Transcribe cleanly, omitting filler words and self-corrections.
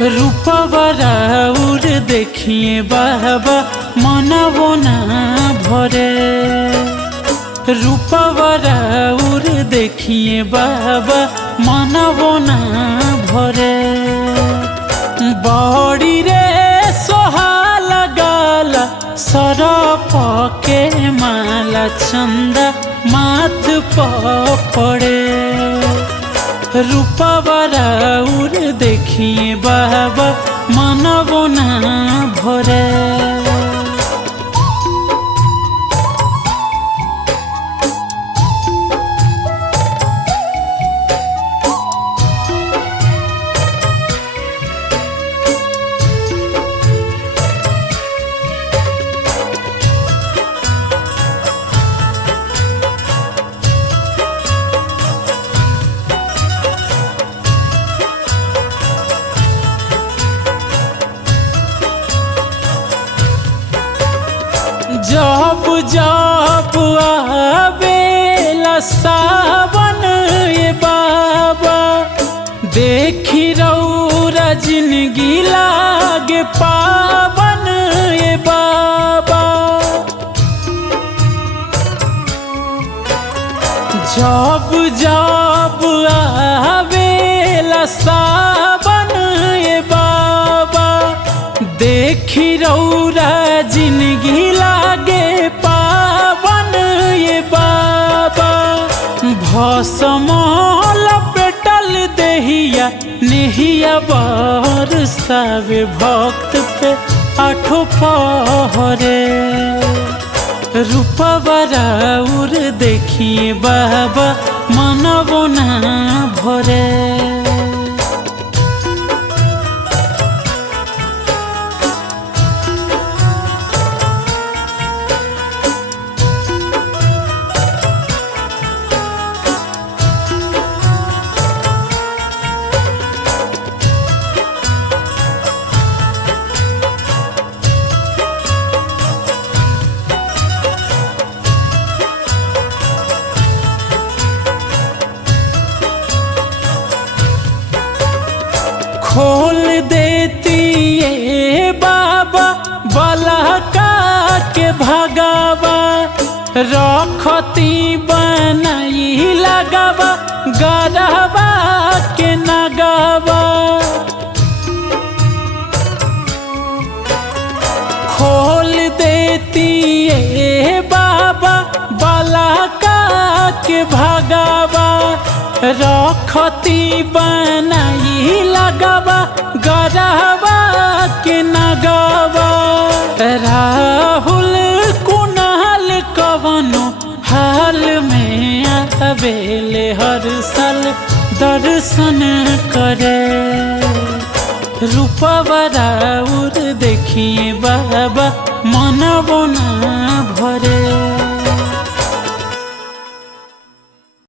रूपवा राउर देखिए बाबा मनवो ना भरे। रूपवा राउर देखिए बाबा मनवो ना भरे। बड़ी रे सोहाला गाला सरप के माला चंदा माथ पड़े। रूपवा राउर देखिए बाबा मनवो ना भरे। जब जब आवेला सावन ये बाबा देखी रौरा जिंदगी लागे पावन ये बाबा। जब जब आवेला सावन ये बाबा देखी रौरा जिंदगी लागे पावन ये बाबा। भस्म लपेटल देहिया नेहिया बरसावे भक्त पे आठों पहरे। रूपवा राउर देखिए बाबा मनवो ना भरे। खोल देती ये बाबा बलका के भगावा रखती बनाई लगावा गरबा के नगावा। खोल देती ये बाबा बलका के भगावा रखती बनाई लगावा गरबा के नगावा। राहुल कुणाल कवनो हाल में आवेले हर साल दर्शन करे। रूपवा राउर देखिए बाबा मनवो ना भरे।